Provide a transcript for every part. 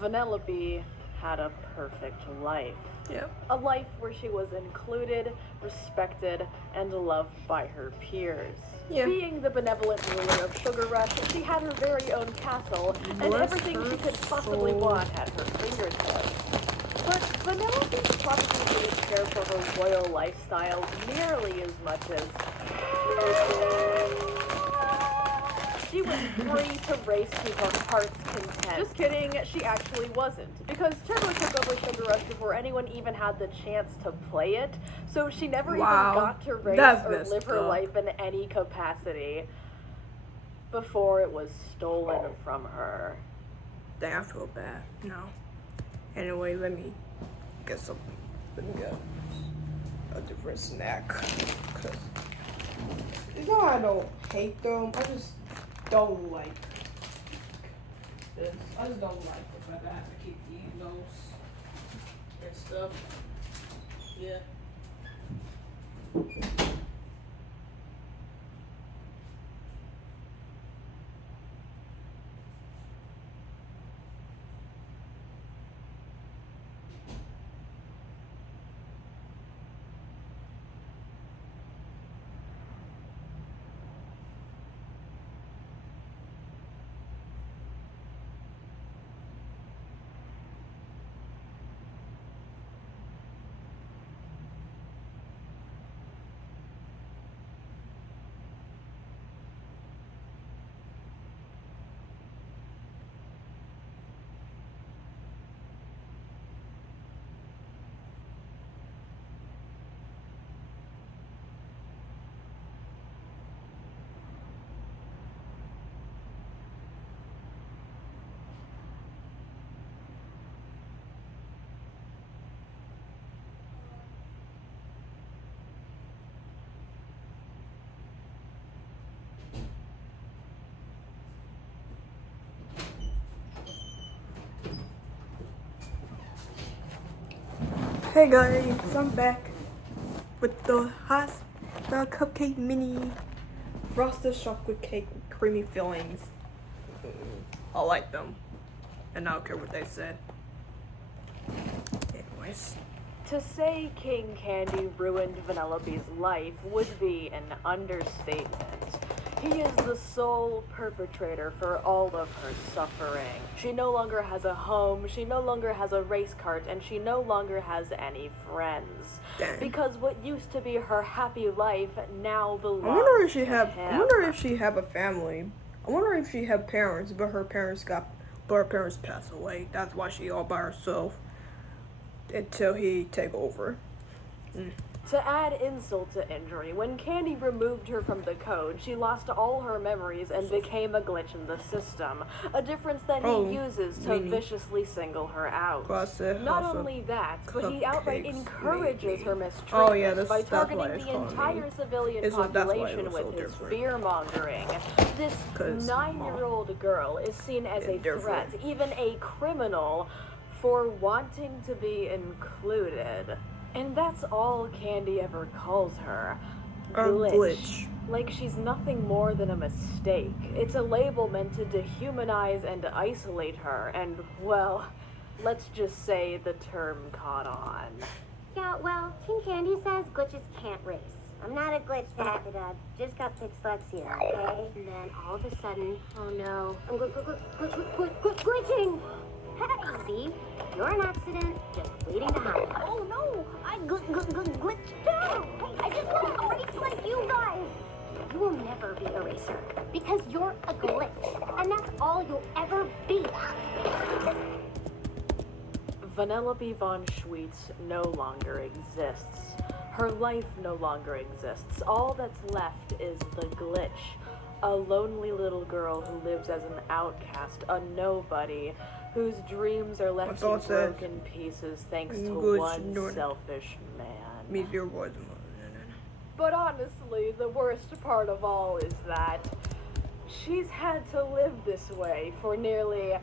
Vanellope had a perfect life. Yep. A life where she was included, respected, and loved by her peers. Yeah. Being the benevolent ruler of Sugar Rush, she had her very own castle, and Bless everything her she could possibly soul. want at her fingertips. But Vanellope probably didn't care for her royal lifestyle nearly as much as she was free to race to her heart's content. Just kidding, she actually wasn't. Because Turbo took over Sugar Rush before anyone even had the chance to play it, so she never even got to race or live her life in any capacity before it was stolen from her. Dang, I feel bad. No. Anyway, let me get something. Let me get a different snack. Cause it's not I don't hate them. I just don't like this. I just don't like the fact that I have to keep eating those and stuff. Yeah. Hey guys, I'm back with the cupcake mini frosted chocolate cake with creamy fillings. I like them, and I don't care what they said. Anyways, To say King Candy ruined Vanellope's life would be an understatement. He is the sole perpetrator for all of her suffering. She no longer has a home, she no longer has a race cart, and she no longer has any friends. dang. Because what used to be her happy life now belongs I wonder if to him. she have a family. I wonder if she had parents, but her parents passed away. That's why she all by herself until he take over. To add insult to injury, when Candy removed her from the code, she lost all her memories and became a glitch in the system. A difference that he uses to viciously single her out. Not only that, but he outright encourages her mistreatment by targeting the entire civilian population with his fear-mongering. This 9-year-old girl is seen as a threat, even a criminal, for wanting to be included. And that's all Candy ever calls her. Glitch. Like she's nothing more than a mistake. It's a label meant to dehumanize and isolate her, and, well, let's just say the term caught on. Yeah, well, King Candy says glitches can't race. I'm not a glitch, Dad. Just got dyslexia, okay? And then all of a sudden, oh no, I'm glitching! Hey, see? You're an accident, just waiting to happen. Oh no, I glitched too! Hey, I just want to race like you guys! You will never be a racer, because you're a glitch, and that's all you'll ever be. Vanellope von Schweetz no longer exists. Her life no longer exists. All that's left is the glitch. A lonely little girl who lives as an outcast, a nobody, whose dreams are left in broken pieces thanks to one selfish man. But honestly, the worst part of all is that she's had to live this way for nearly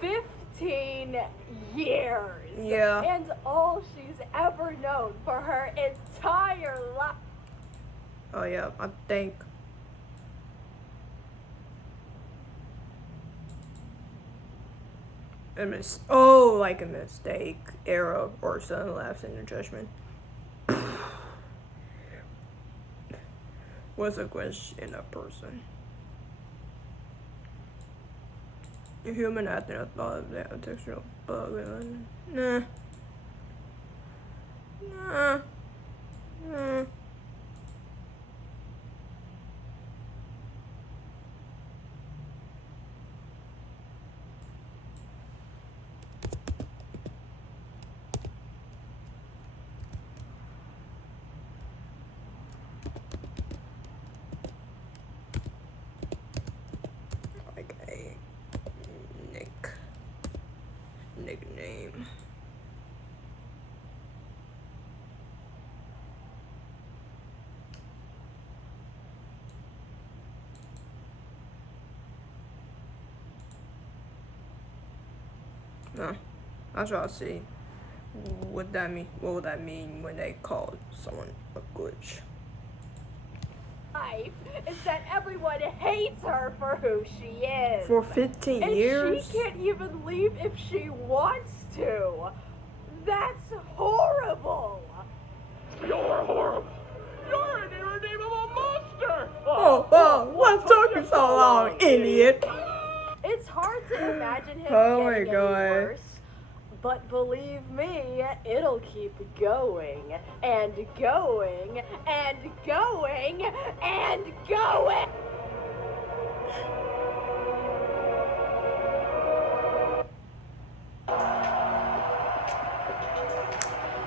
15 years. Yeah. And all she's ever known for her entire life. Oh yeah, I think. like a mistake, error, or sudden lapse in the judgment. What's a glitch in a person? A human acting a thought of that textual bug. Nah. Nah. Nah. Like a nickname. No, I try to see what that mean. What would that mean when they call someone a glitch? Life is that everyone hates her for who she is. For 15 and years? she can't even leave if she wants to. That's horrible. You're horrible. You're an irredeemable monster. What took you so long, idiot? It's hard to imagine him Oh my getting any God. worse. But believe me, it'll keep going and going and going and going.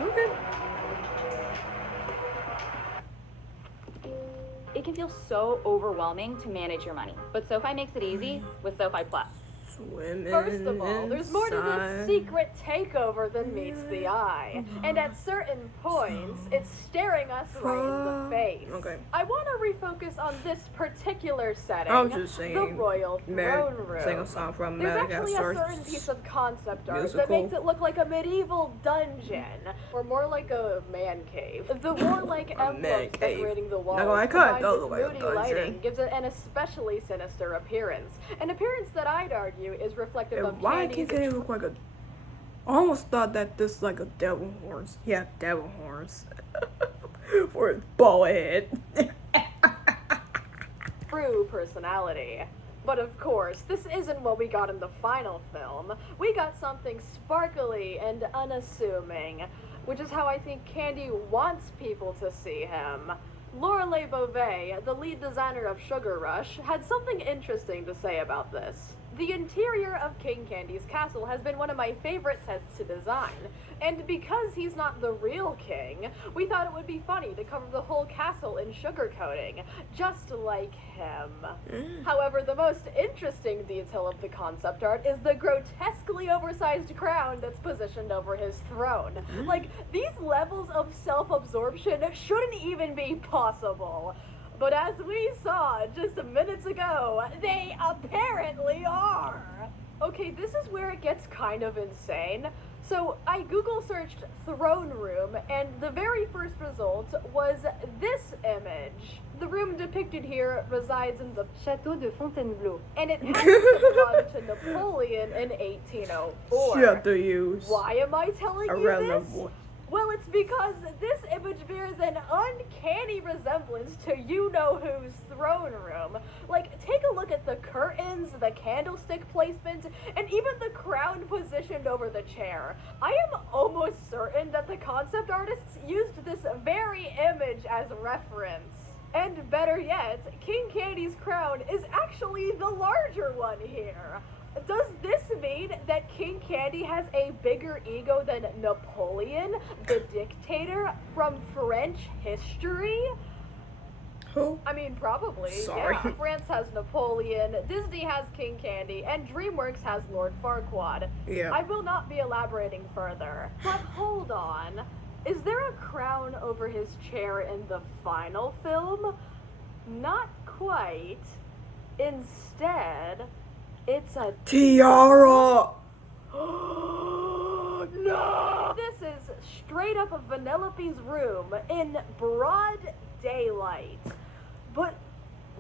Okay. It can feel so overwhelming to manage your money, but SoFi makes it easy with SoFi Plus. Swimming First of all, there's more to this inside. secret takeover than meets the eye. And at certain points, it's staring us right in the face. Okay. I want to refocus on this particular setting, I was just the saying, Royal Throne sing a Room. song from There's actually a Madagascar. certain piece of concept art that musical. makes it look like a medieval dungeon, or more like a man cave. The warlike man emblems cave. decorating the walls, Not gonna lie, kinda combined does with look like a moody dungeon. lighting, gives it an especially sinister appearance. An appearance that I'd argue is reflective And of why Candy's can't it look like a? I almost thought that this is like a devil horns. Yeah, devil horns. For his bald head. true personality. But of course, this isn't what we got in the final film. We got something sparkly and unassuming, which is how I think Candy wants people to see him. Lorelei Beauvais, the lead designer of Sugar Rush, had something interesting to say about this. The interior of King Candy's castle has been one of my favorite sets to design, and because he's not the real king, we thought it would be funny to cover the whole castle in sugar coating, just like him. However, the most interesting detail of the concept art is the grotesquely oversized crown that's positioned over his throne. Like, these levels of self-absorption shouldn't even be possible. But as we saw just minutes ago, they apparently are. Okay, this is where it gets kind of insane. So I Google searched throne room, and the very first result was this image. The room depicted here resides in the Château de Fontainebleau, and it happens to belong to Napoleon in 1804. Shut the use. Why am I telling A you random this? boy. Well, it's because this image bears an uncanny resemblance to you-know-who's throne room. Like, take a look at the curtains, the candlestick placement, and even the crown positioned over the chair. I am almost certain that the concept artists used this very image as reference. And better yet, King Candy's crown is actually the larger one here. Does this mean that King Candy has a bigger ego than Napoleon, the dictator from French history? Who? I mean, probably. Sorry. Yeah. France has Napoleon, Disney has King Candy, and DreamWorks has Lord Farquaad. Yeah. I will not be elaborating further. But hold on. Is there a crown over his chair in the final film? Not quite. Instead, it's a Tiara. no! This is straight up Vanellope's room in broad daylight. But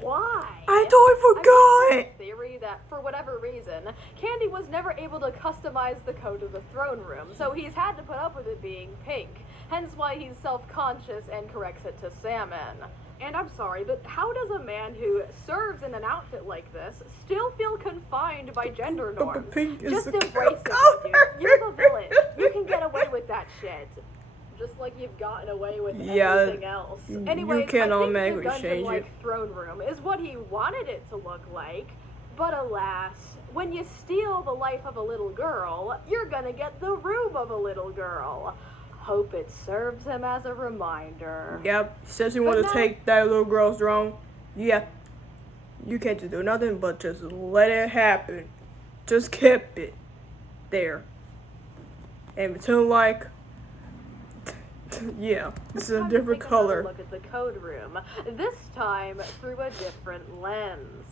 why? I totally forgot. Theory that for whatever reason, Candy was never able to customize the code of the throne room, so he's had to put up with it being pink. Hence why he's self-conscious and corrects it to salmon. And I'm sorry, but how does a man who serves in an outfit like this still feel confined by gender But norms? pink is Just the embrace it, color. dude. You're the villain. You can get away with that shit. Just like you've gotten away with everything else. Anyways, you can't I think automatically the change dungeon-like it. throne room is what he wanted it to look like. But alas, when you steal the life of a little girl, you're gonna get the room of a little girl. Hope it serves him as a reminder. Yep, says you want to take that little girl's throne. Yeah, you can't just do nothing but just let it happen. Just keep it there. And pretend like, yeah, this is a different color. Look at the code room. This time through a different lens.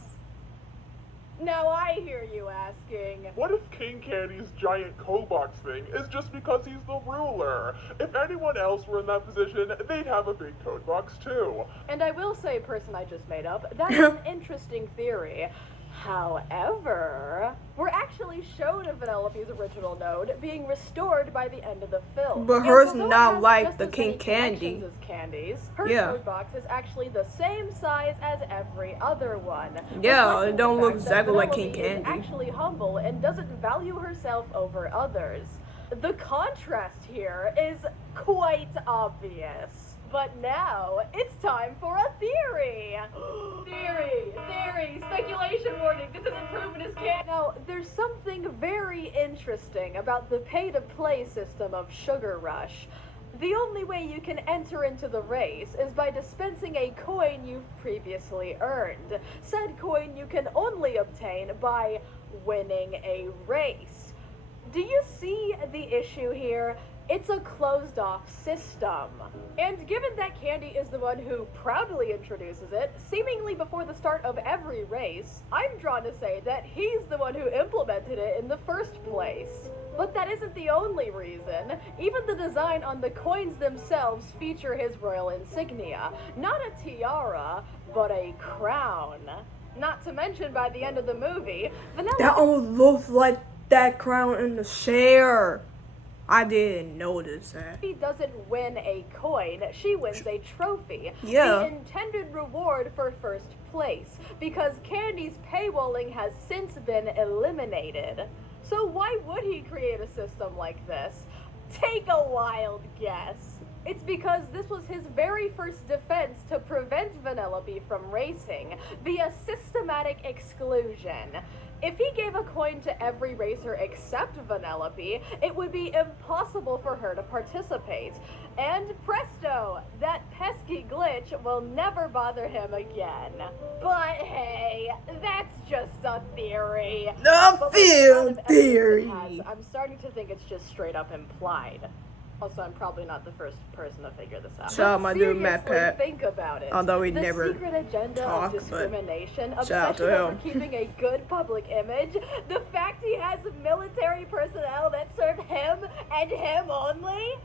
Now I hear you asking. What if King Candy's giant Kobox thing is just because he's the ruler? If anyone else were in that position, they'd have a big code box too. And I will say, person I just made up, that is an interesting theory. However, we're actually shown in Vanellope's original node being restored by the end of the film. But And hers although it not has like just the as King many Candy. connections as Candy's, her Yeah. code box is actually the same size as every other one. Yeah, reflecting it don't the look fact that exactly like King Vanellope is Candy. actually humble and doesn't value herself over others. The contrast here is quite obvious. But now, it's time for a theory! Theory! Speculation warning! This isn't proven as can. Now, there's something very interesting about the pay-to-play system of Sugar Rush. The only way you can enter into the race is by dispensing a coin you've previously earned. Said coin you can only obtain by winning a race. Do you see the issue here? It's a closed-off system. And given that Candy is the one who proudly introduces it, seemingly before the start of every race, I'm drawn to say that he's the one who implemented it in the first place. But that isn't the only reason. Even the design on the coins themselves feature his royal insignia. Not a tiara, but a crown. Not to mention, by the end of the movie, Vanellope... That almost looks like that crown in the chair. I didn't notice that. She doesn't win a coin, she wins a trophy. Yeah. The intended reward for first place, because Candy's paywalling has since been eliminated. So why would he create a system like this? Take a wild guess. It's because this was his very first defense to prevent Vanellope from racing, via systematic exclusion. If he gave a coin to every racer except Vanellope, it would be impossible for her to participate. And presto, that pesky glitch will never bother him again. But hey, that's just a theory. The But with the amount of evidence it theory. has, I'm starting to think it's just straight up implied. Also, I'm probably not the first person to figure this out. Shout out my dude, Matt Seriously, Pat. think about it. Although we the never secret agenda talk, of but discrimination, shout out obsession to over him. keeping a good public image, the fact he has military personnel that serve him and him only.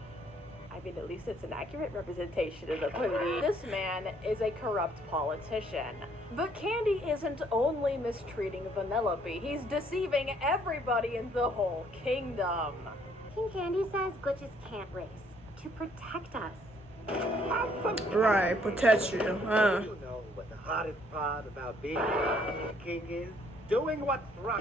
I mean, at least it's an accurate representation of the movie. This man is a corrupt politician. But Candy isn't only mistreating Vanellope, he's deceiving everybody in the whole kingdom. King Candy says glitches can't race. To protect us. Right, protect you, huh? You know what the hardest part about being a king is? Doing what's right.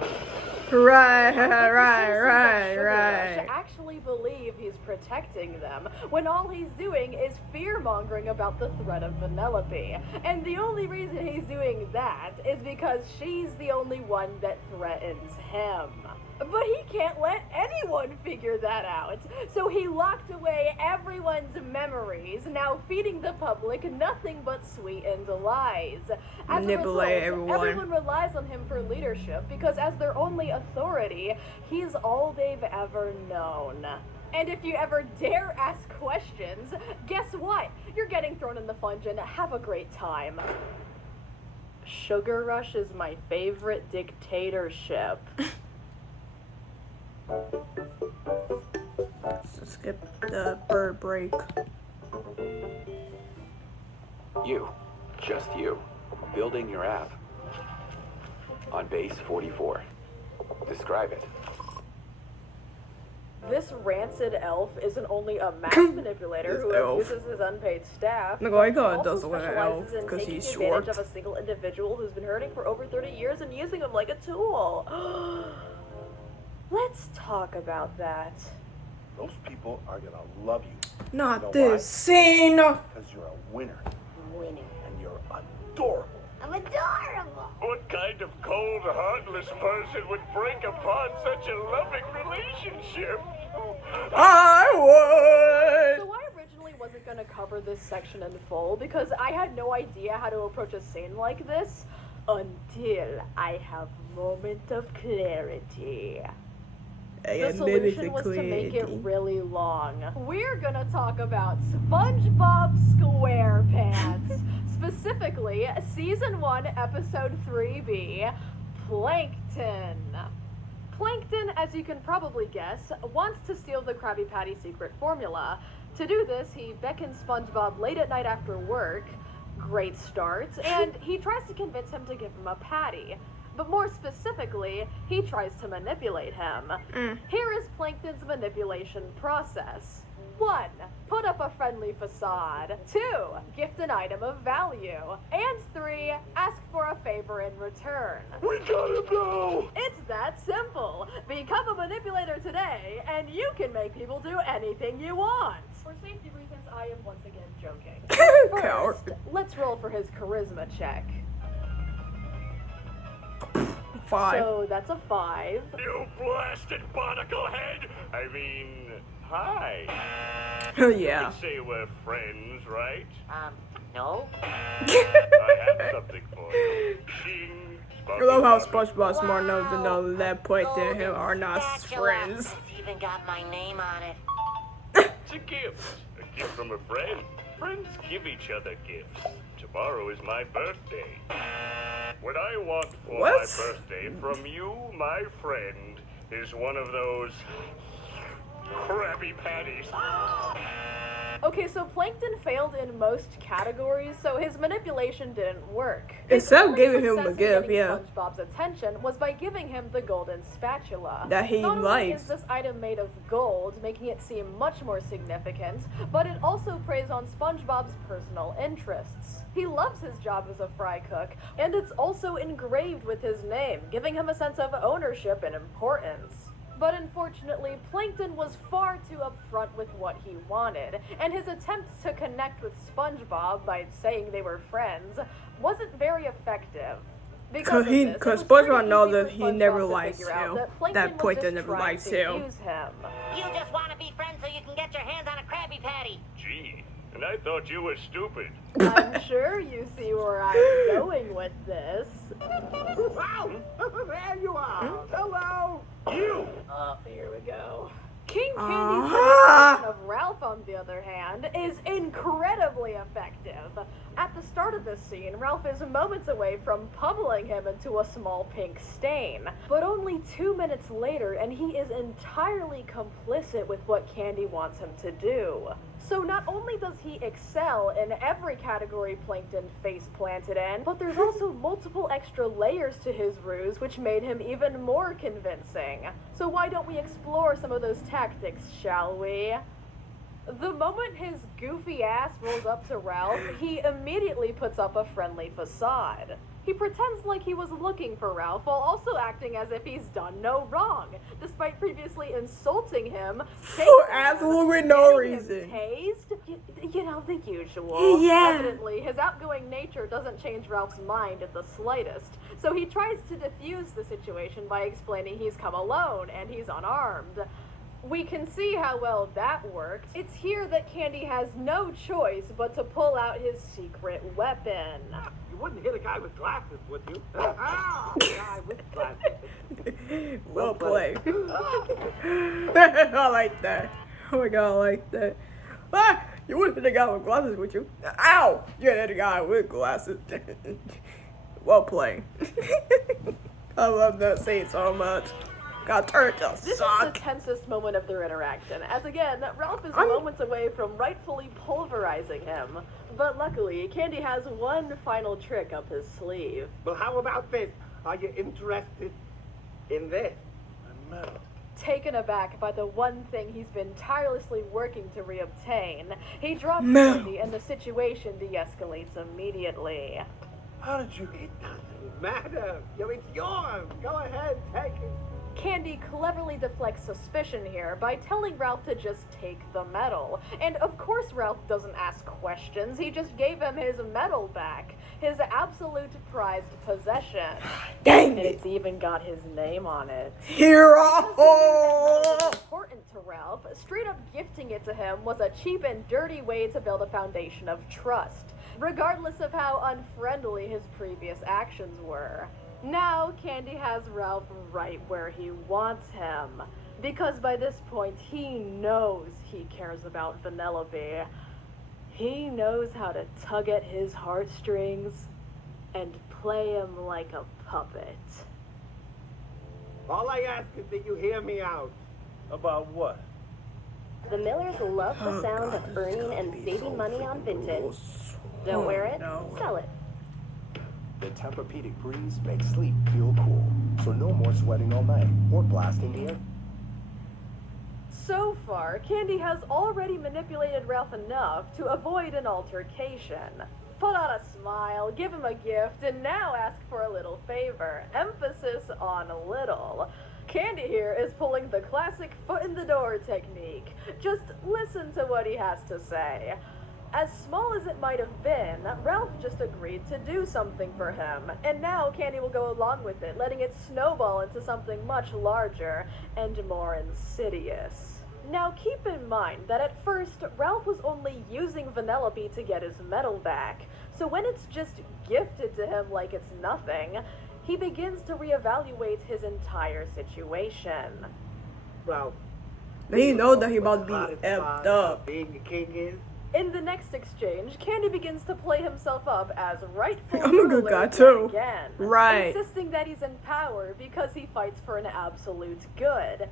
Right, But the right, citizens of right, Sugar Rush right. actually believe he's protecting them, when all he's doing is fear-mongering about the threat of Vanellope. And the only reason he's doing that is because she's the only one that threatens him. But he can't let anyone figure that out. So he locked away everyone's memories, now feeding the public nothing but sweetened lies. As a Manipulate result, everyone relies on him for leadership because as their only authority, he's all they've ever known. And if you ever dare ask questions, guess what? You're getting thrown in the fungeon. Have a great time. Sugar Rush is my favorite dictatorship. So skip the bird break. You. Just you. Building your app. On base 44. Describe it. This rancid elf isn't only a mass manipulator who abuses his unpaid staff, Look, I but got also doesn't want an specializes elf in 'cause taking he's advantage short. of a single individual who's been hurting for over 30 years and using him like a tool. Let's talk about that. Those people are gonna love you Not You know this why? scene. because you're a winner Winning. and you're adorable. I'm adorable. What kind of cold, heartless person would break apart such a loving relationship? I would. So I originally wasn't going to cover this section in full because I had no idea how to approach a scene like this until I have moment of clarity. The solution was to make it really long. We're gonna talk about SpongeBob SquarePants. Specifically, Season 1, Episode 3B, Plankton. Plankton, as you can probably guess, wants to steal the Krabby Patty secret formula. To do this, he beckons SpongeBob late at night after work. Great start. And he tries to convince him to give him a patty. But more specifically, he tries to manipulate him. Here is Plankton's manipulation process. 1. Put up a friendly facade. 2. Gift an item of value. And 3. Ask for a favor in return. We gotta go! It's that simple. Become a manipulator today, and you can make people do anything you want. For safety reasons, I am once again joking. Coward. First, let's roll for his charisma check. 5. So that's a 5. You blasted barnacle head! I mean, hi. Yeah. You say we're friends, right? No? I have something for you. Shing. I love how SpongeBob's smart enough to know that Plankton and him are not friends. It's even got my name on it. It's a gift. A gift from a friend. Friends give each other gifts. Tomorrow is my birthday. What I want for What? my birthday from you, my friend, is one of those Krabby Patties. Okay, so Plankton failed in most categories, so his manipulation didn't work. Instead of His giving only him a success in gift, getting yeah. SpongeBob's attention was by giving him the golden spatula. That he Not only likes. is this item made of gold, making it seem much more significant, but it also preys on SpongeBob's personal interests. He loves his job as a fry cook, and it's also engraved with his name, giving him a sense of ownership and importance. But unfortunately, Plankton was far too upfront with what he wanted, and his attempt to connect with SpongeBob by saying they were friends wasn't very effective. Because of this, it Cause was pretty SpongeBob knows easy that for he SpongeBob never to likes figure out him. That That Plankton was Plankton just never trying likes to him. use him. You just want to be friends so you can get your hands on a Krabby Patty. Gee, and I thought you were stupid. I'm sure you see where I'm going with this. Wow! There you are! Hello! You! Here we go. King Candy's Ah. manipulation of Ralph, on the other hand, is incredibly effective. At the start of this scene, Ralph is moments away from pummeling him into a small pink stain. But only 2 minutes later, and he is entirely complicit with what Candy wants him to do. So not only does he excel in every category Plankton face planted in, but there's also multiple extra layers to his ruse which made him even more convincing. So why don't we explore some of those tactics, shall we? The moment his goofy ass rolls up to Ralph, he immediately puts up a friendly facade. He pretends like he was looking for Ralph while also acting as if he's done no wrong, despite previously insulting him, For absolutely no reason. tased, you know, the usual. Yeah. Evidently, his outgoing nature doesn't change Ralph's mind in the slightest, so he tries to defuse the situation by explaining he's come alone and he's unarmed. We can see how well that worked. It's here that Candy has no choice but to pull out his secret weapon. You wouldn't hit a guy with glasses, would you? Ah, a guy with glasses. Well played. I like that. Oh my god, I like that. Ah, you wouldn't hit a guy with glasses, would you? Ow! You hit a guy with glasses. Well played. I love that scene so much. got turned to This is sock. the tensest moment of their interaction, as again, Ralph is moments away from rightfully pulverizing him. But luckily, Candy has one final trick up his sleeve. Well, how about this? Are you interested in this? A medal. Taken aback by the one thing he's been tirelessly working to reobtain, he drops No. Candy and the situation de-escalates immediately. How did you? It doesn't matter. It's yours. Go ahead, take it. Candy cleverly deflects suspicion here by telling Ralph to just take the medal. And of course Ralph doesn't ask questions, he just gave him his medal back. His absolute prized possession. Dang And it. it's even got his name on it. Hero! Important to Ralph, straight up gifting it to him was a cheap and dirty way to build a foundation of trust, regardless of how unfriendly his previous actions were. Now, Candy has Ralph right where he wants him, because by this point he knows he cares about Vanellope. He knows how to tug at his heartstrings and play him like a puppet. All I ask is that you hear me out. About what? The Millers love the sound of earning and saving money on vintage. Don't wear it, sell it. The Tempur-Pedic breeze makes sleep feel cool, so no more sweating all night or blasting the air. So far, Candy has already manipulated Ralph enough to avoid an altercation. Put on a smile, give him a gift, and now ask for a little favor. Emphasis on little. Candy here is pulling the classic foot in the door technique. Just listen to what he has to say. As small as it might have been, Ralph just agreed to do something for him, and now Candy will go along with it, letting it snowball into something much larger and more insidious. Now keep in mind that at first, Ralph was only using Vanellope to get his medal back, so when it's just gifted to him like it's nothing, he begins to reevaluate his entire situation. Ralph. He knows that he about to be effed up. Being a king is. In the next exchange, Candy begins to play himself up as rightful I'm a good ruler guy yet too. again, Right. insisting that he's in power because he fights for an absolute good,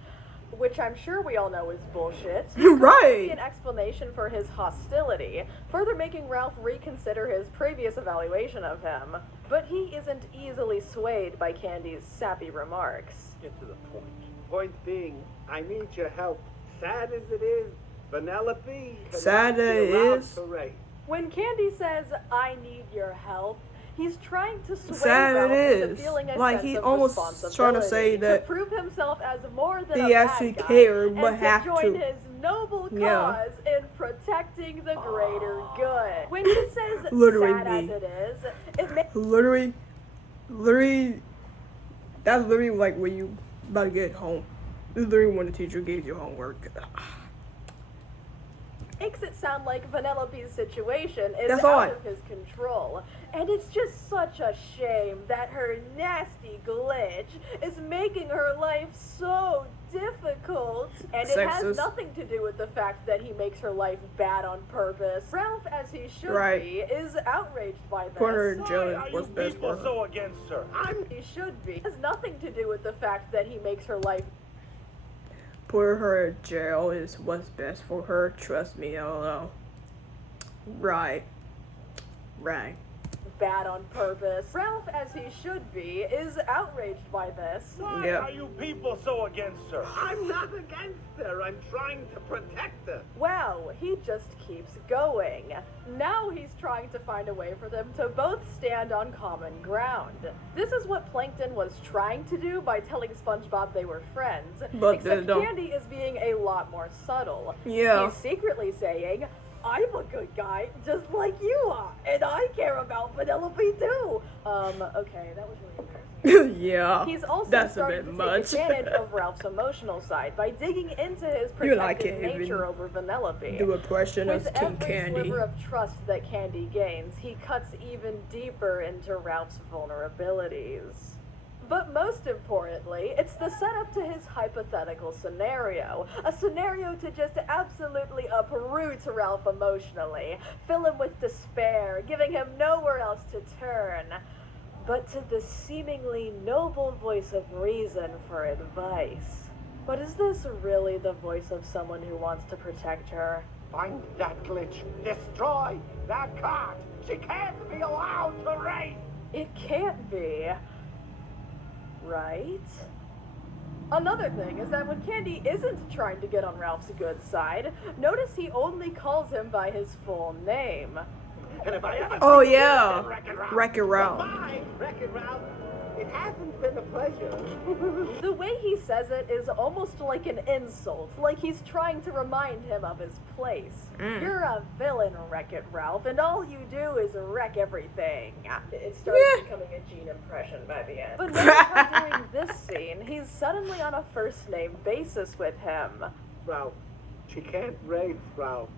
which I'm sure we all know is bullshit. Right. An explanation for his hostility, further making Ralph reconsider his previous evaluation of him. But he isn't easily swayed by Candy's sappy remarks. Get to the point. Point being, I need your help. Sad as it is, Vanellope Sad cannot as be it allowed is. to race. When Candy says, "I need your help," he's trying to sway Sad Ralph it into is. feeling a Like, sense he of almost trying to say responsibility, that to prove himself as more than he a actually bad guy, cared, but and have to join to. his noble cause Yeah. in protecting the greater good. When he says Literally sad me. as it is, it makes Literally, that's literally like when you about to get home. Literally when the teacher gave you homework. it sound like Vanellope's situation is That's out all. of his control. And it's just such a shame that her nasty glitch is making her life so difficult. And it has Sexist. nothing to do with the fact that he makes her life bad on purpose. Ralph, as he should Right. be, is outraged by this. Put her in jail Why is are what's you best people for her. so against her? He should be. It has nothing to do with the fact that he makes her life Put her in jail is what's best for her. Trust me, LOL. Right. bad on purpose. Ralph, as he should be, is outraged by this. Why Yeah. are you people so against her? I'm not against her. I'm trying to protect her. Wow, he just keeps going. Now he's trying to find a way for them to both stand on common ground. This is what Plankton was trying to do by telling SpongeBob they were friends. But they except don't. Candy is being a lot more subtle. Yeah. He's secretly saying, I'm a good guy, just like you are, and I care about Vanellope too. Okay, that was really embarrassing. Yeah. He's also That's a starting bit to much. take advantage of Ralph's emotional side by digging into his You and I protective can't nature even over Vanellope. Do a impression of With King every Candy. sliver of trust that Candy gains, he cuts even deeper into Ralph's vulnerabilities. But most importantly, it's the setup to his hypothetical scenario. A scenario to just absolutely uproot Ralph emotionally, fill him with despair, giving him nowhere else to turn but to the seemingly noble voice of reason for advice. But is this really the voice of someone who wants to protect her? Find that glitch. Destroy that cart. She can't be allowed to race. It can't be. Right? Another thing is that when Candy isn't trying to get on Ralph's good side, notice he only calls him by his full name. And if I ever Oh see you yeah, again, Wreck-It Ralph. Wreck-It Ralph. Goodbye, Wreck-It Ralph. It hasn't been a pleasure. The way he says it is almost like an insult, like he's trying to remind him of his place. You're a villain, Wreck-It Ralph, and all you do is wreck everything. It starts becoming a Gene impression by the end. But now during this scene, he's suddenly on a first-name basis with him. Ralph, she can't race, Ralph.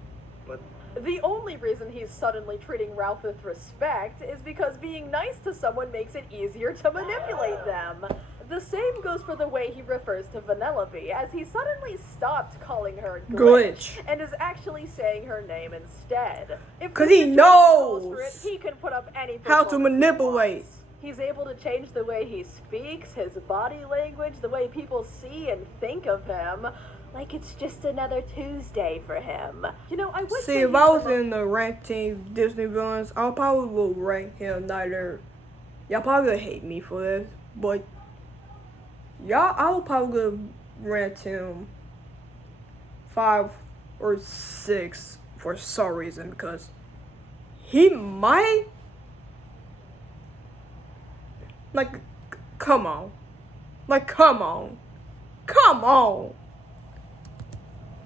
But The only reason he's suddenly treating Ralph with respect is because being nice to someone makes it easier to manipulate them. The same goes for the way he refers to Vanellope, as he suddenly stopped calling her Glitch and is actually saying her name instead. Because he knows he can put up any how to performance he manipulate. wants. He's able to change the way he speaks, his body language, the way people see and think of him. Like it's just another Tuesday for him. You know, I would See, if I was in the rank team Disney villains, I probably would rank him neither. Y'all probably gonna hate me for this, but I would probably rank him 5 or 6 for some reason, because he might, like, come on,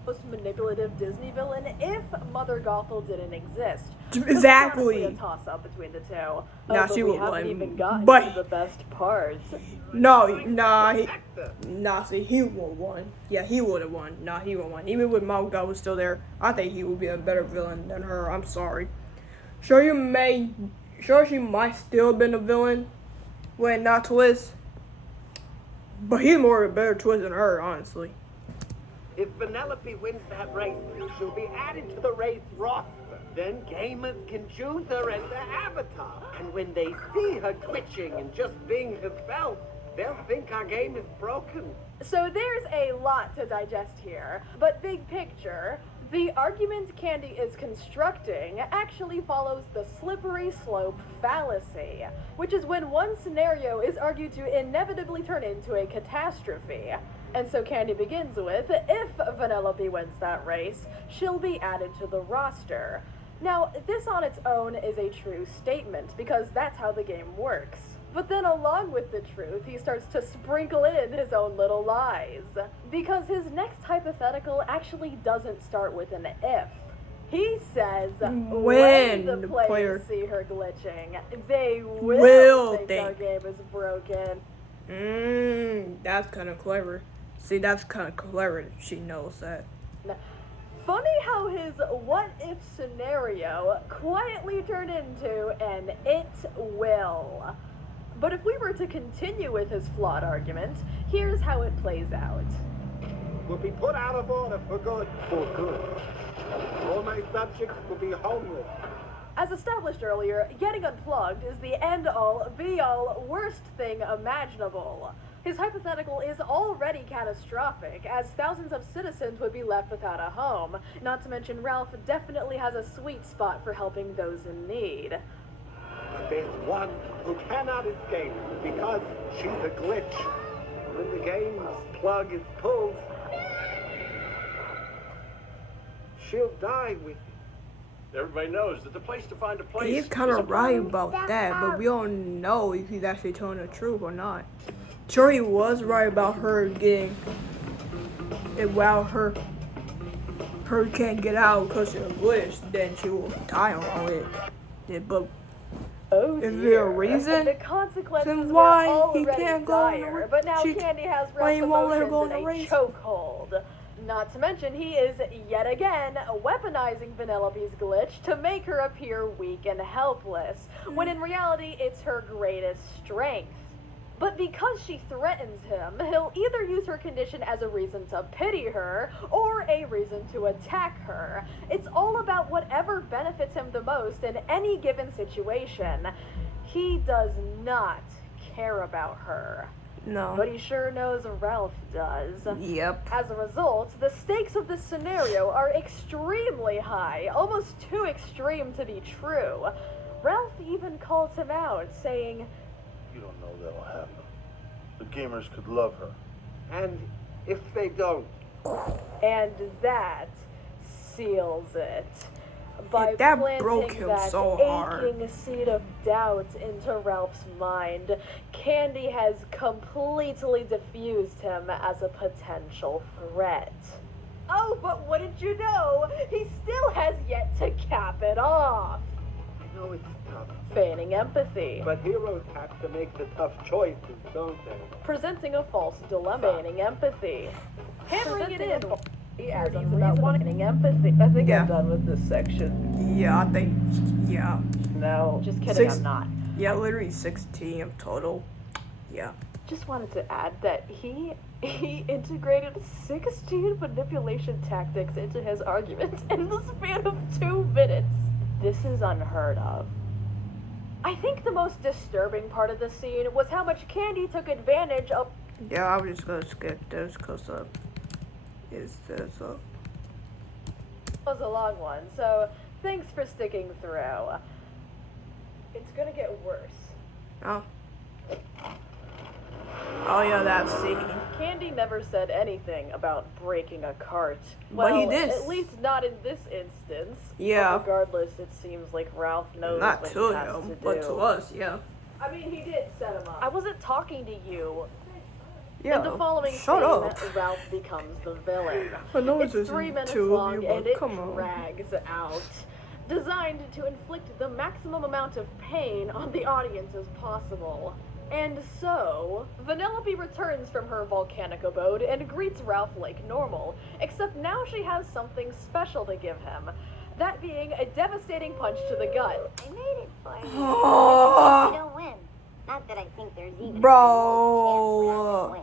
most manipulative Disney villain if Mother Gothel didn't exist. Exactly. It's honestly a toss-up between the two. Nah, but she we would haven't win. even gotten But- to the best parts. See, he would have won. Yeah, he would have won. Nah, he would have won. Even with Mount God was still there, I think he would be a better villain than her. I'm sorry. Sure, she might still have been a villain when not Twist, but he's more of a better Twist than her, honestly. if Vanellope wins that race, she'll be added to the race roster. Then gamers can choose her as their avatar. And when they see her glitching and just being herself, they'll think our game is broken. So there's a lot to digest here, but big picture, the argument Candy is constructing actually follows the slippery slope fallacy, which is when one scenario is argued to inevitably turn into a catastrophe. And so Candy begins with, if Vanellope wins that race, she'll be added to the roster. Now, this on its own is a true statement, because that's how the game works. But then along with the truth, he starts to sprinkle in his own little lies. Because his next hypothetical actually doesn't start with an if. He says, when the players see her glitching, they will think our game is broken. That's kind of clever. See, that's kind of clever that she knows that. Funny how his what-if scenario quietly turned into an it will. But if we were to continue with his flawed argument, here's how it plays out. Will be put out of order for good. For good. All my subjects will be homeless. As established earlier, getting unplugged is the end-all, be-all, worst thing imaginable. His hypothetical is already catastrophic, as thousands of citizens would be left without a home. Not to mention Ralph definitely has a sweet spot for helping those in need. There's one who cannot escape because she's a glitch. When the game's plug is pulled, she'll die with it. Everybody knows that the place to find a place. He's kind of right about that, but we don't know if he's actually telling the truth or not. Sure, he was right about her getting it. While her can't get out because she's a glitch, then she will die on it. Yeah, but is there a reason? The consequences Then why were he already can't go in the dire, but now she- Candy has why he Ralph's won't let her emotions go in in the a race? chokehold. Not to mention, he is yet again weaponizing Vanellope's glitch to make her appear weak and helpless, when in reality it's her greatest strength. But because she threatens him, he'll either use her condition as a reason to pity her, or a reason to attack her. It's all about whatever benefits him the most in any given situation. He does not care about her. No. But he sure knows Ralph does. Yep. As a result, the stakes of this scenario are extremely high, almost too extreme to be true. Ralph even calls him out, saying, You don't know that'll happen. The gamers could love her. And if they don't, and that seals it. By that planting broke him that so hard. aching seed of doubt into Ralph's mind, Candy has completely diffused him as a potential threat. Oh, but wouldn't you know, he still has yet to cap it off. I know it's tough. Feigning empathy. But heroes have to make the tough choices, don't they? Presenting a false dilemma. Feigning empathy. Hammering it in. As about wanting empathy. I think I'm done with this section. Yeah, I think, yeah. No, just kidding, I'm not. Yeah, literally 16 of total. Yeah. Just wanted to add that he integrated 16 manipulation tactics into his arguments in the span of 2 minutes. This is unheard of. I think the most disturbing part of the scene was how much Candy took advantage of. Yeah, I'm just gonna skip this because this was a long one, so thanks for sticking through. It's gonna get worse. Oh. Oh yeah, that scene. Candy never said anything about breaking a cart. But he Well, did. at least not in this instance. Yeah. But regardless, it seems like Ralph knows Not what to he has him, to but do. to us, yeah. I mean, he did set him up. I wasn't talking to you. Yeah. In the following Shut scene, up. Ralph becomes the villain. I know It's it's 3 minutes two of long you, and but it come on. drags out. Designed to inflict the maximum amount of pain on the audience as possible. And so, Vanellope returns from her volcanic abode and greets Ralph like normal, except now she has something special to give him. That being a devastating punch to the gut. I made it for you. You don't win. Not that I think there's even Bro. a chance we're gonna win.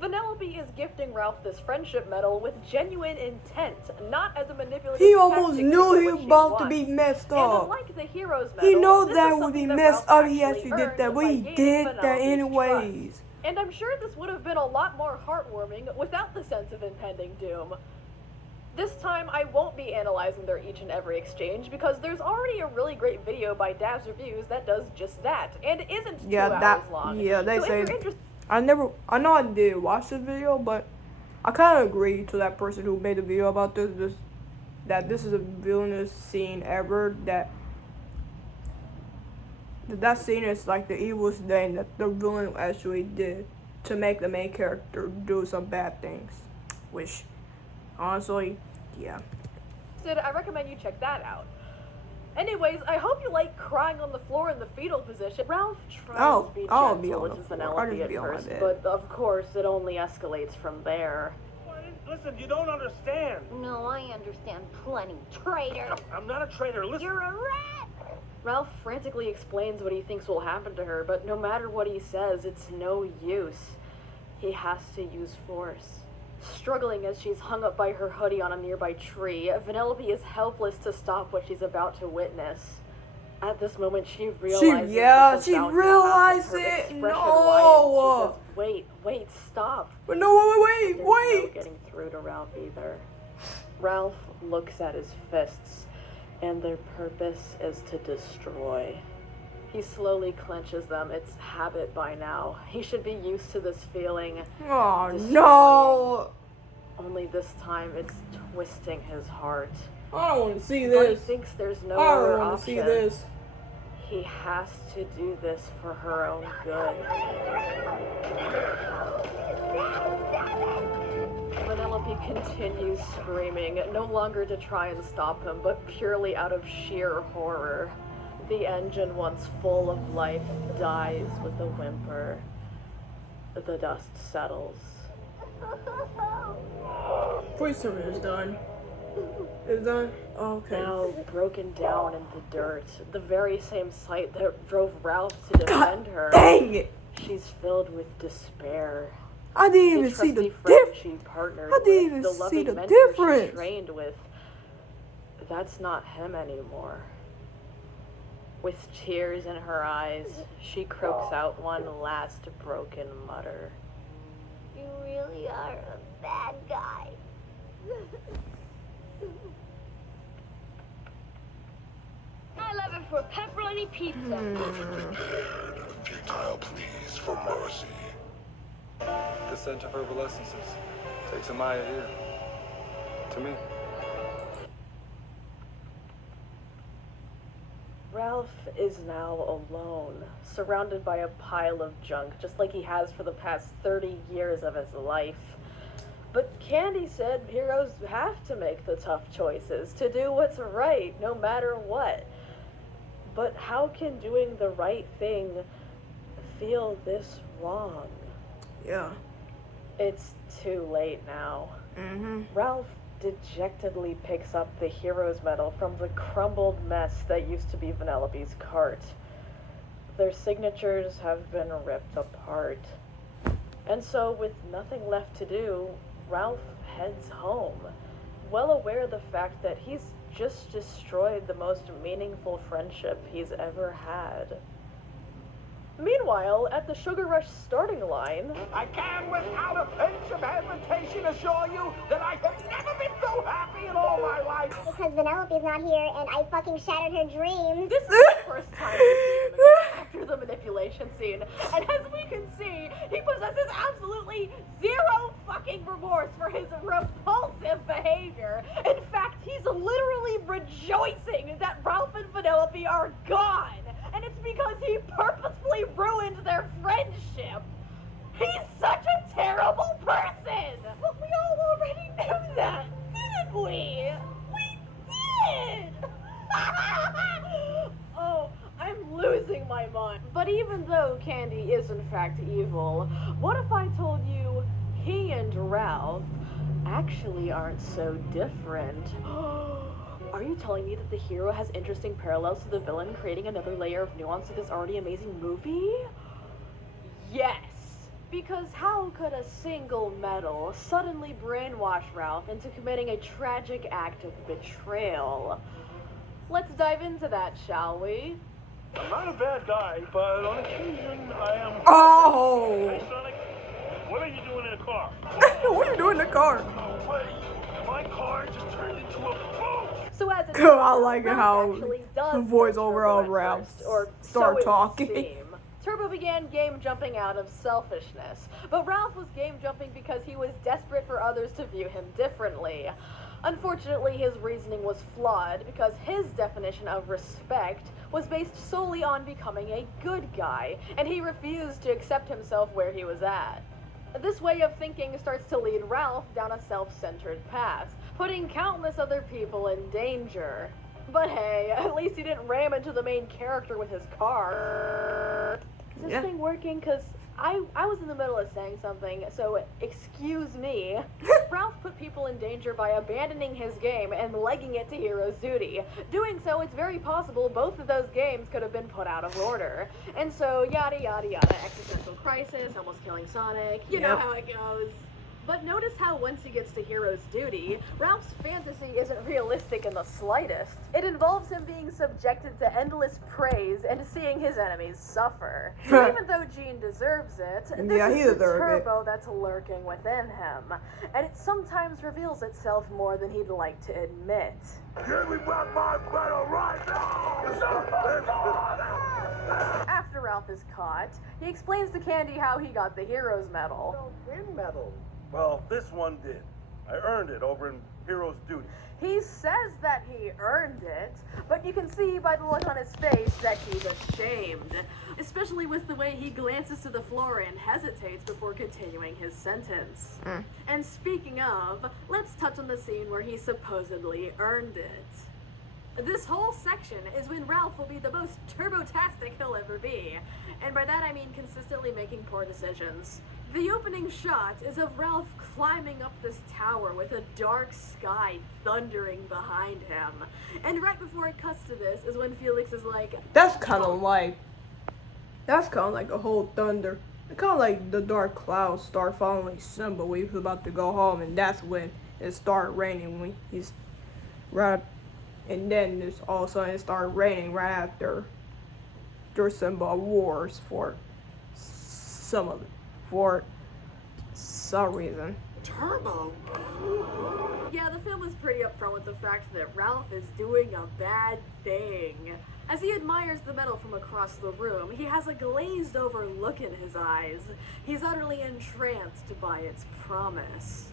Vanellope is gifting Ralph this friendship medal with genuine intent, not as a manipulative He almost tactic knew to he get was what about to wants. be messed And up. unlike the hero's medal, He knows this that is would be something that messed Ralph up. He actually did earned that, but by he gaining did that Vanellope's anyways. trust. And I'm sure this would have been a lot more heartwarming without the sense of impending doom. This time, I won't be analyzing their each and every exchange because there's already a really great video by Dabs Reviews that does just that, and isn't 2 hours long. Yeah, they so say. if you're interested, I know I did watch this video, but I kind of agree to that person who made a video about this, that this is the villainous scene ever, that scene is like the evilest thing that the villain actually did to make the main character do some bad things, which, honestly, yeah. I recommend you check that out. Anyways, I hope you like crying on the floor in the fetal position. Ralph tries to be I'll be gentle on with the floor. I'll Vanellope just at be on my first, bed. but of course it only escalates from there. Listen, you don't understand. No, I understand plenty. Traitor. I'm not a traitor. Listen. You're a rat. Ralph frantically explains what he thinks will happen to her, but no matter what he says, it's no use. He has to use force. Struggling as she's hung up by her hoodie on a nearby tree, Vanellope is helpless to stop what she's about to witness. At this moment, she realizes she realized it. Expression No. She says, wait, stop. But no, There's no getting through to Ralph either. Ralph looks at his fists, and their purpose is to destroy. He slowly clenches them. It's habit by now. He should be used to this feeling. Oh no! Only this time it's twisting his heart. I don't want to see But he this. thinks there's no I other don't want to option. see this. He has to do this for her own good. Vanellope continues screaming, no longer to try and stop him, but purely out of sheer horror. The engine, once full of life, dies with a whimper. The dust settles. Please tell me it's done. It's done? Okay. Now broken down in the dirt, the very same sight that drove Ralph to defend her. Dang it! She's filled with despair. I didn't even see the difference. She partnered I didn't with, even the see loving the mentor difference. She trained with. That's not him anymore. With tears in her eyes, she croaks out one last broken mutter. You really are a bad guy. I love it for pepperoni pizza. Futile pleas for mercy. The scent of herbal essences takes Amaya here. To me. Ralph is now alone, surrounded by a pile of junk, just like he has for the past 30 years of his life. But Candy said heroes have to make the tough choices, to do what's right, no matter what. But how can doing the right thing feel this wrong? Yeah. It's too late now. Ralph dejectedly picks up the hero's medal from the crumbled mess that used to be Vanellope's cart. Their signatures have been ripped apart. And so, with nothing left to do, Ralph heads home, well aware of the fact that he's just destroyed the most meaningful friendship he's ever had. Meanwhile, at the Sugar Rush starting line, I can without a pinch of hesitation assure you that I have never been so happy in all my life. Because Vanellope's not here and I fucking shattered her dreams. this is the first time we've seen him after the manipulation scene. And as we can see, he possesses absolutely zero fucking remorse for his repulsive behavior. In fact, he's literally rejoicing that Ralph and Vanellope are gone. And it's because he purposefully ruined their friendship. He's such a terrible person! But we all already knew that, didn't we? We did! Oh, I'm losing my mind. But even though Candy is in fact evil, what if I told you he and Ralph actually aren't so different? Are you telling me that the hero has interesting parallels to the villain, creating another layer of nuance to this already amazing movie? Yes! Because how could a single medal suddenly brainwash Ralph into committing a tragic act of betrayal? Let's dive into that, shall we? I'm not a bad guy, but on occasion I am. Oh! Hey, Sonic, what are you doing in the car? What are you doing in the car? No way. My car just turned into a boat. So as it I like it how actually does the voiceover Turbo on at Ralph first, or start so it would talking. seem. Turbo began game jumping out of selfishness, but Ralph was game jumping because he was desperate for others to view him differently. Unfortunately, his reasoning was flawed because his definition of respect was based solely on becoming a good guy, and he refused to accept himself where he was at. This way of thinking starts to lead Ralph down a self-centered path, putting countless other people in danger. But hey, at least he didn't ram into the main character with his car. Is this thing working? Because I was in the middle of saying something, so excuse me. Ralph put people in danger by abandoning his game and legging it to Hero's Duty. Doing so, it's very possible both of those games could have been put out of order. And so, yada yada yada, existential crisis, almost killing Sonic, you know how it goes. But notice how once he gets to Hero's Duty, Ralph's fantasy isn't realistic in the slightest. It involves him being subjected to endless praise and seeing his enemies suffer. Even though Gene deserves it, this is the Turbo that's lurking within him. And it sometimes reveals itself more than he'd like to admit. Give me back my medal right now! After Ralph is caught, he explains to Candy how he got the Hero's Medal. Don't win medals. Well, this one did. I earned it over in Hero's Duty. He says that he earned it, but you can see by the look on his face that he's ashamed, especially with the way he glances to the floor and hesitates before continuing his sentence. And speaking of, let's touch on the scene where he supposedly earned it. This whole section is when Ralph will be the most turbo-tastic he'll ever be, and by that I mean consistently making poor decisions. The opening shot is of Ralph climbing up this tower with a dark sky thundering behind him. And right before it cuts to this is when Felix is like, That's kind of like a whole thunder. It's kind of like the dark clouds start following Simba when he's about to go home, and that's when it started raining when he's right. And then it's all of a sudden it started raining right after Their symbol wars for some reason. Turbo? Yeah, the film is pretty upfront with the fact that Ralph is doing a bad thing. As he admires the medal from across the room, he has a glazed over look in his eyes. He's utterly entranced by its promise.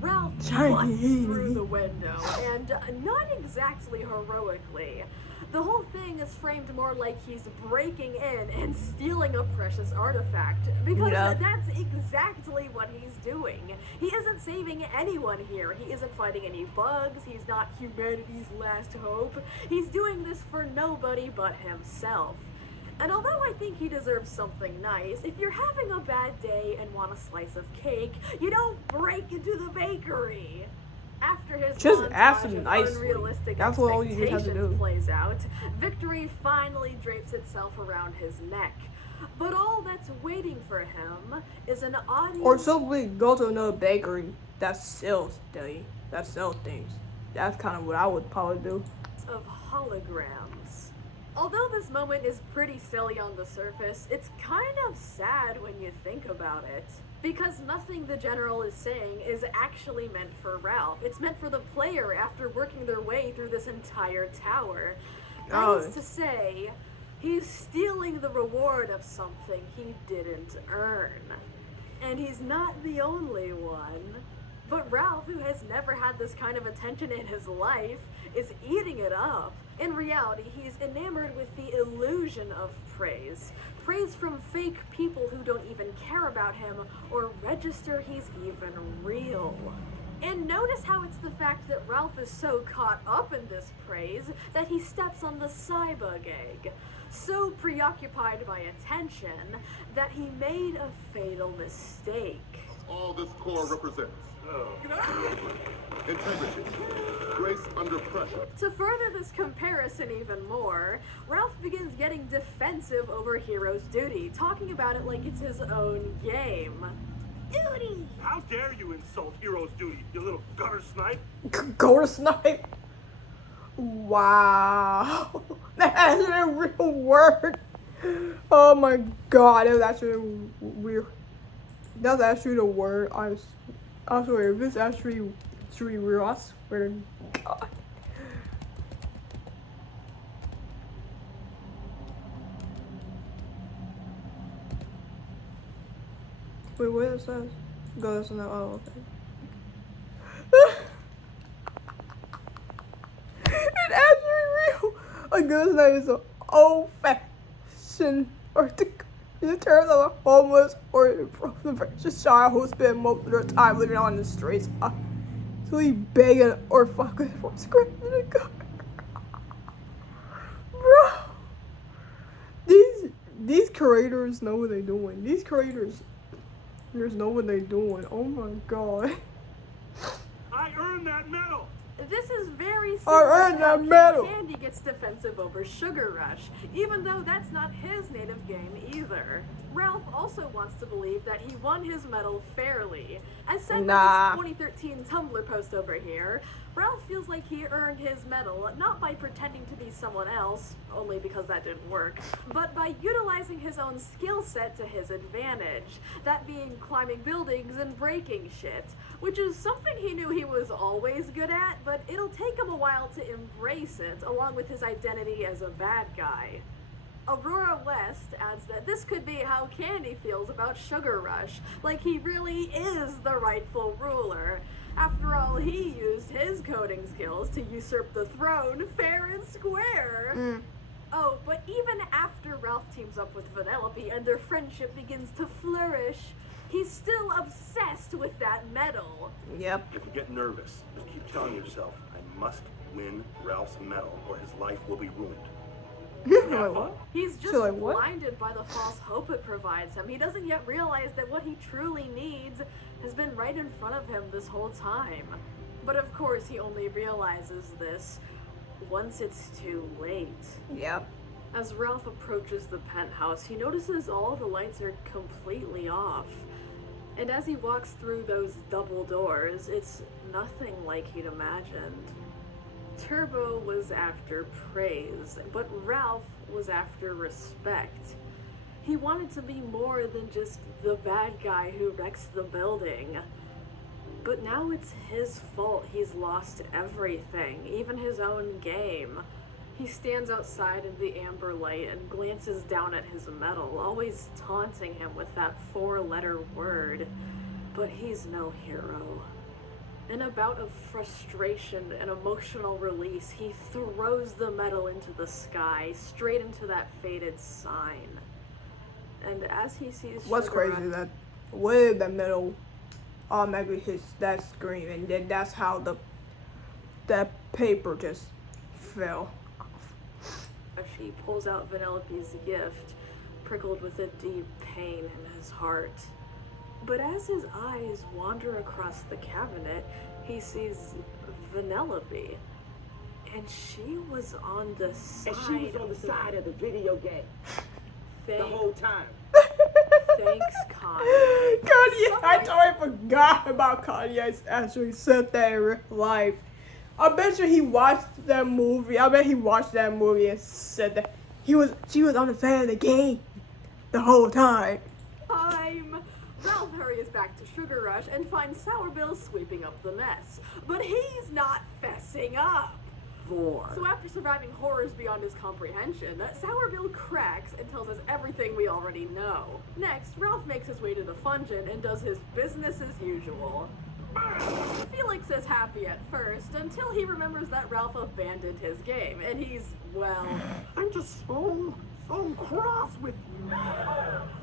Ralph busts through the window, and not exactly heroically. The whole thing is framed more like he's breaking in and stealing a precious artifact, because that's exactly what he's doing. He isn't saving anyone here. He isn't fighting any bugs. He's not humanity's last hope. He's doing this for nobody but himself. And although I think he deserves something nice, if you're having a bad day and want a slice of cake, you don't break into the bakery. After his ask him of nicely. unrealistic That's what all you just have to expectations do. plays out, victory finally drapes itself around his neck. But all that's waiting for him is an audience. Or simply go to another bakery that sells things. That's kind of what I would probably do. Of holograms. Although this moment is pretty silly on the surface, it's kind of sad when you think about it. Because nothing the General is saying is actually meant for Ralph. It's meant for the player after working their way through this entire tower. That is to say, he's stealing the reward of something he didn't earn. And he's not the only one. But Ralph, who has never had this kind of attention in his life, is eating it up. In reality, he's enamored with the illusion of praise. Praise from fake people who don't even care about him or register he's even real. And notice how it's the fact that Ralph is so caught up in this praise that he steps on the Cybug egg. So preoccupied by attention that he made a fatal mistake. All this core represents. Integrity. Grace under pressure. To further this comparison even more, Ralph begins getting defensive over Hero's Duty, talking about it like it's his own game. Duty! How dare you insult Hero's Duty, you little gutter snipe? Gutter snipe? Wow. That's a real word. Oh my god, that was actually weird. That's actually the word. I swear, if it's actually real, I swear to God. Wait, what it says? Go, that's not. Oh, okay. It's actually real. A girl's name is an old-fashioned article. In terms of a homeless or a precious child who spent most of their time living on the streets, so he begging or fucking for scratching a car. Bro, these creators know what they're doing. These creators know what they're doing. Oh my god. I earned that medal. This is very I earned that medal. Candy gets defensive over Sugar Rush, even though that's not his native game either. Ralph also wants to believe that he won his medal fairly. As said by this 2013 Tumblr post over here, Ralph feels like he earned his medal not by pretending to be someone else, only because that didn't work, but by utilizing his own skill set to his advantage, that being climbing buildings and breaking shit, which is something he knew he was always good at, but it'll take him a while to embrace it, along with his identity as a bad guy. Aurora West adds that this could be how Candy feels about Sugar Rush, like he really is the rightful ruler. After all, he used his coding skills to usurp the throne fair and square. Oh, but even after Ralph teams up with Vanellope and their friendship begins to flourish, he's still obsessed with that medal. Yep. If you get nervous, just keep telling yourself, I must win Ralph's medal or his life will be ruined. Wait, what? He's just blinded by the false hope it provides him. He doesn't yet realize that what he truly needs has been right in front of him this whole time. But of course, he only realizes this once it's too late. Yep. As Ralph approaches the penthouse, he notices all the lights are completely off. And as he walks through those double doors, it's nothing like he'd imagined. Turbo was after praise, but Ralph was after respect. He wanted to be more than just the bad guy who wrecks the building. But now it's his fault he's lost everything, even his own game. He stands outside in the amber light and glances down at his medal, always taunting him with that 4-letter word. But he's no hero. In a bout of frustration and emotional release, he throws the medal into the sky, straight into that faded sign. And as he sees what's Sugar crazy that with the medal automatically hits that screen, and then that's how that paper just fell. He pulls out Vanellope's gift, prickled with a deep pain in his heart. But as his eyes wander across the cabinet, he sees Vanellope. And she was on the side. And she was on the side of the video game. The whole time. Thanks, Kanye. Kanye, I totally forgot about Kanye actually said that in real life. I bet you he watched that movie. I bet he watched that movie and said that she was on the side of the game the whole time. Ralph hurries back to Sugar Rush and finds Sour Bill sweeping up the mess. But he's not fessing up. So after surviving horrors beyond his comprehension, Sour Bill cracks and tells us everything we already know. Next, Ralph makes his way to the Fungin and does his business as usual. Felix is happy at first, until he remembers that Ralph abandoned his game, and he's, well... I'm just so cross with you.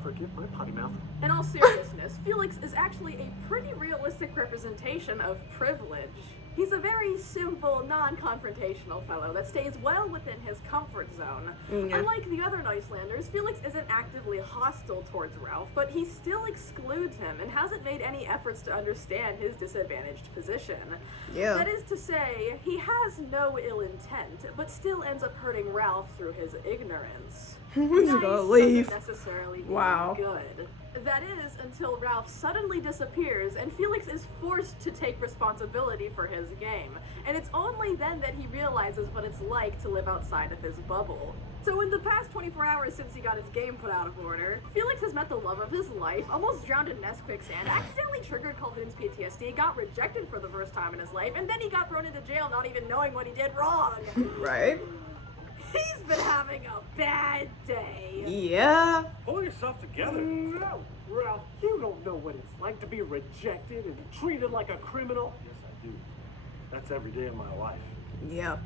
Forgive my potty mouth. In all seriousness, Felix is actually a pretty realistic representation of privilege. He's a very simple, non-confrontational fellow that stays well within his comfort zone. Unlike the other Icelanders, Felix isn't actively hostile towards Ralph, but he still excludes him and hasn't made any efforts to understand his disadvantaged position. Yeah. That is to say, he has no ill intent, but still ends up hurting Ralph through his ignorance. Who's Nice gonna leave? doesn't necessarily mean Wow. good. That is, until Ralph suddenly disappears and Felix is forced to take responsibility for his game. And it's only then that he realizes what it's like to live outside of his bubble. So in the past 24 hours since he got his game put out of order, Felix has met the love of his life, almost drowned in Nest quicksand, accidentally triggered Culvin's PTSD, got rejected for the first time in his life, and then he got thrown into jail not even knowing what he did wrong. Right? He's been having a bad day. Yeah. Pull yourself together. No, Ralph, you don't know what it's like to be rejected and treated like a criminal. Yes, I do. That's every day of my life. Yeah.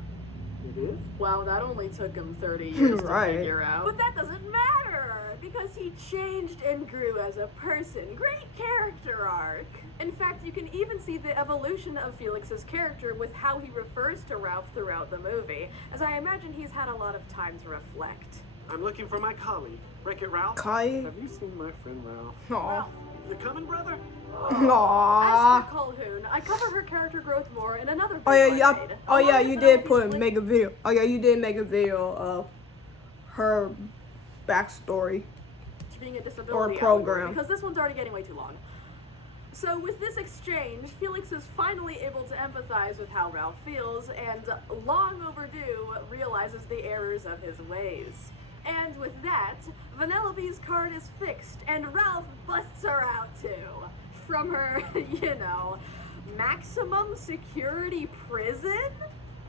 It is? Wow, that only took him 30 years Right. to figure out. But that doesn't matter, because he changed and grew as a person. Great character arc. In fact, you can even see the evolution of Felix's character with how he refers to Ralph throughout the movie, as I imagine he's had a lot of time to reflect. I'm looking for my colleague. Wreck-It Ralph? Kai? Have you seen my friend Ralph? Aw. You coming, brother? Aww. As for Colhoun, I cover her character growth more in another Oh video yeah, I yeah. made. Oh yeah, you did Vanellope's make a video. Oh yeah, you did make a video of her backstory. being a disability program. because this one's already getting way too long. So with this exchange, Felix is finally able to empathize with how Ralph feels and, long overdue, realizes the errors of his ways. And with that, Vanellope's card is fixed and Ralph busts her out too. From her, maximum security prison?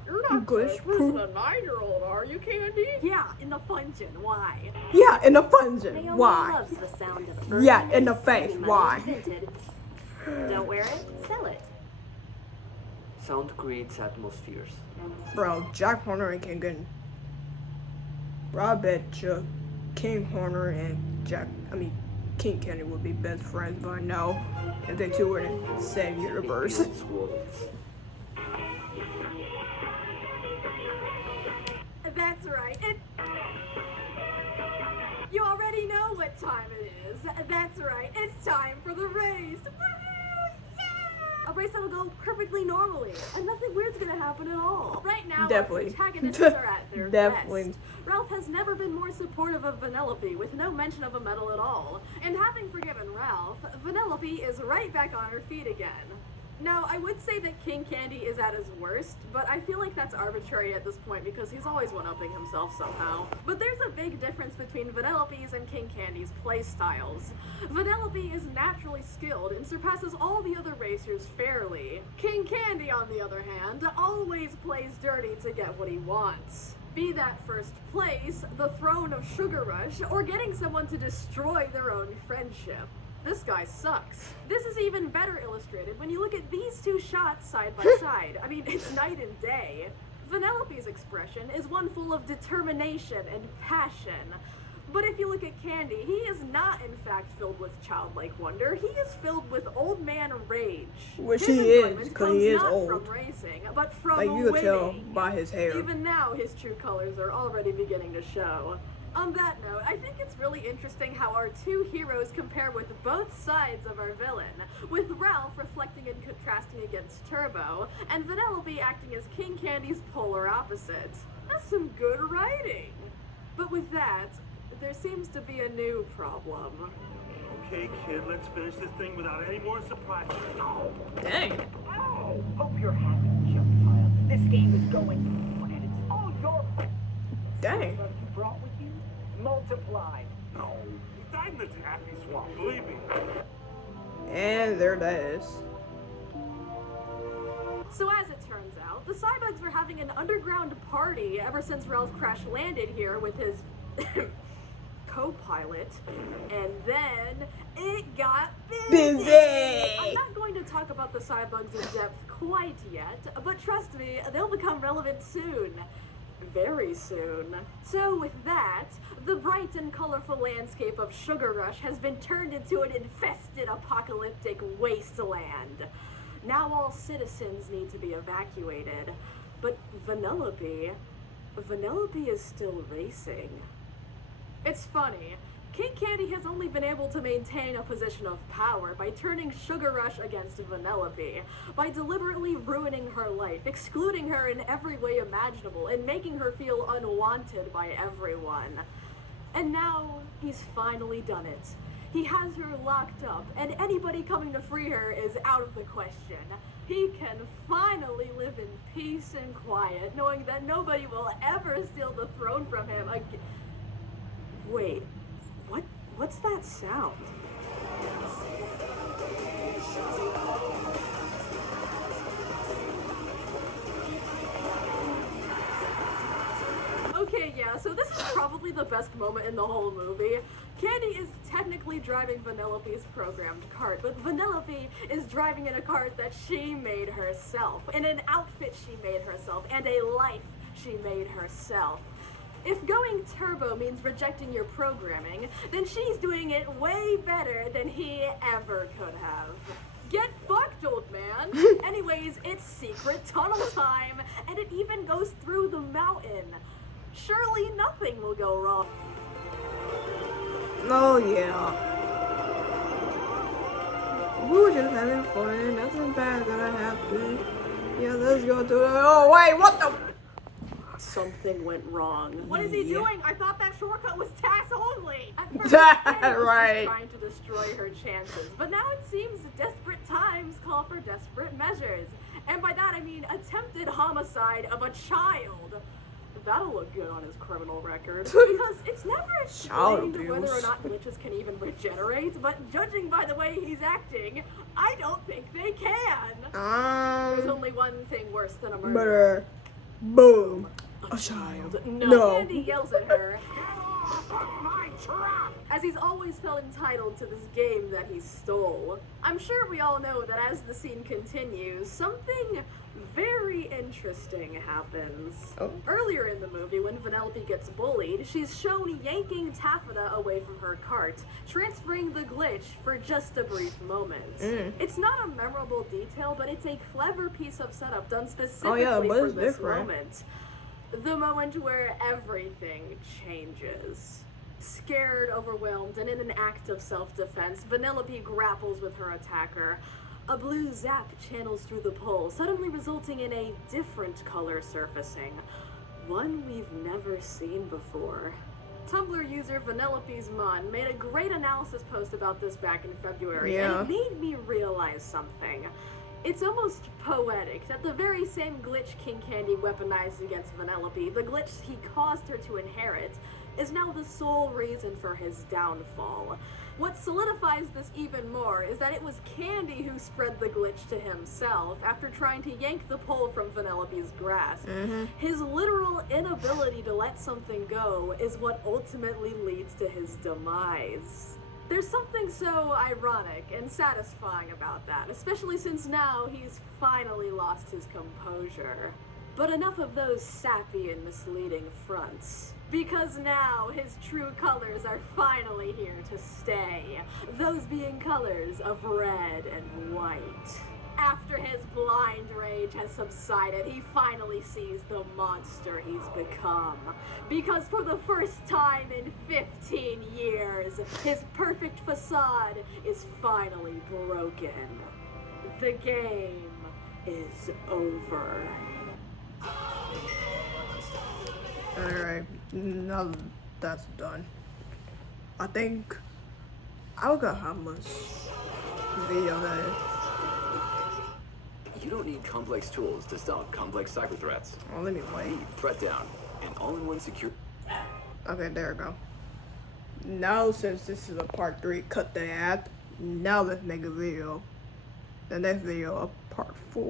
You're not English prison a 9-year-old, are you, Candy? Yeah, in the Fungin. Why? Yeah, in the Fungin. Naomi Why? loves the sound of Yeah, in the face. Why? Invented. Don't wear it, sell it. Sound creates atmospheres. Bro, Jack Horner and King Gun. Bro, I bet you King Horner and King Candy would be best friends by now if they two were in the same universe. That's right. You already know what time it is. That's right. It's time for the race. A race that'll go perfectly normally, and nothing weird's gonna happen at all. Right now, Definitely. our protagonists are at their Definitely. best. Ralph has never been more supportive of Vanellope, with no mention of a medal at all. And having forgiven Ralph, Vanellope is right back on her feet again. Now, I would say that King Candy is at his worst, but I feel like that's arbitrary at this point because he's always one-upping himself somehow. But there's a big difference between Vanellope's and King Candy's play styles. Vanellope is naturally skilled and surpasses all the other racers fairly. King Candy, on the other hand, always plays dirty to get what he wants. Be that first place, the throne of Sugar Rush, or getting someone to destroy their own friendship. This guy sucks. This is even better illustrated when you look at these two shots side by side. I mean, it's night and day. Vanellope's expression is one full of determination and passion. But if you look at Candy, he is not in fact filled with childlike wonder. He is filled with old man rage. Which His he is, enjoyment because comes he is not old. from racing, but from Like, you could tell winning. by his hair. Even now, his true colors are already beginning to show. On that note, I think it's really interesting how our two heroes compare with both sides of our villain, with Ralph reflecting and contrasting against Turbo, and Vanellope acting as King Candy's polar opposite. That's some good writing. But with that, there seems to be a new problem. Okay, kid, let's finish this thing without any more surprises. Oh. Dang. Oh, hope you're happy, Jumpile. This game is going, and it's all your fault. Dang. What you brought with you? Multiplied. No, he died in the taffy swamp, believe me. And there that is. So as it turns out, the Cybugs were having an underground party ever since Ralph crash landed here with his co-pilot, and then it got busy. I'm not going to talk about the Cybugs in depth quite yet, but trust me, they'll become relevant soon. Very soon. So with that, the bright and colorful landscape of Sugar Rush has been turned into an infested apocalyptic wasteland. Now all citizens need to be evacuated, but Vanellope is still racing. It's funny. King Candy has only been able to maintain a position of power by turning Sugar Rush against Vanellope, by deliberately ruining her life, excluding her in every way imaginable, and making her feel unwanted by everyone. And now, he's finally done it. He has her locked up, and anybody coming to free her is out of the question. He can finally live in peace and quiet, knowing that nobody will ever steal the throne from him again. Wait. What's that sound? Okay, yeah, so this is probably the best moment in the whole movie. Candy is technically driving Vanellope's programmed cart, but Vanellope is driving in a cart that she made herself, in an outfit she made herself, and a life she made herself. If going turbo means rejecting your programming, then she's doing it way better than he ever could have. Get fucked, old man! Anyways, it's secret tunnel time, and it even goes through the mountain. Surely nothing will go wrong. Oh yeah. We were just having fun. Nothing bad gonna happen. Yeah, let's go to the. Oh wait, what the? Something went wrong. What is he doing? I thought that shortcut was TAS only. At first, Candy was Right. just trying to destroy her chances, but now it seems desperate times call for desperate measures, and by that I mean attempted homicide of a child. That'll look good on his criminal record, because it's never Child explained whether or abuse. not glitches can even regenerate, but judging by the way he's acting, I don't think they can. There's only one thing worse than a murder. Murder. Boom. A child. No. Candy yells at her as he's always felt entitled to this game that he stole. I'm sure we all know that as the scene continues, something very interesting happens. Earlier in the movie, when Vanellope gets bullied, she's shown yanking Taffeta away from her cart, transferring the glitch for just a brief moment. It's not a memorable detail, but it's a clever piece of setup done specifically but for it's this different. moment. The moment where everything changes. Scared, overwhelmed, and in an act of self-defense, Vanellope grapples with her attacker. A blue zap channels through the pole, suddenly resulting in a different color surfacing. One we've never seen before. Tumblr user Vanellope's Mun made a great analysis post about this back in February, Yeah. and it made me realize something. It's almost poetic that the very same glitch King Candy weaponized against Vanellope, the glitch he caused her to inherit, is now the sole reason for his downfall. What solidifies this even more is that it was Candy who spread the glitch to himself after trying to yank the pole from Vanellope's grasp. His literal inability to let something go is what ultimately leads to his demise. There's something so ironic and satisfying about that, especially since now he's finally lost his composure. But enough of those sappy and misleading fronts. Because now his true colors are finally here to stay. Those being colors of red and white. After his blind rage has subsided, he finally sees the monster he's become. Because for the first time in 15 years, his perfect facade is finally broken. The game is over. Alright, now that's done. I think I forgot how much video that is. You don't need complex tools to stop complex cyber threats. Oh, let me wait. Threat down, and all-in-one secure. Okay, there we go. Now, since this is a part 3, cut the ad. Now let's make a video. The next video of part 4.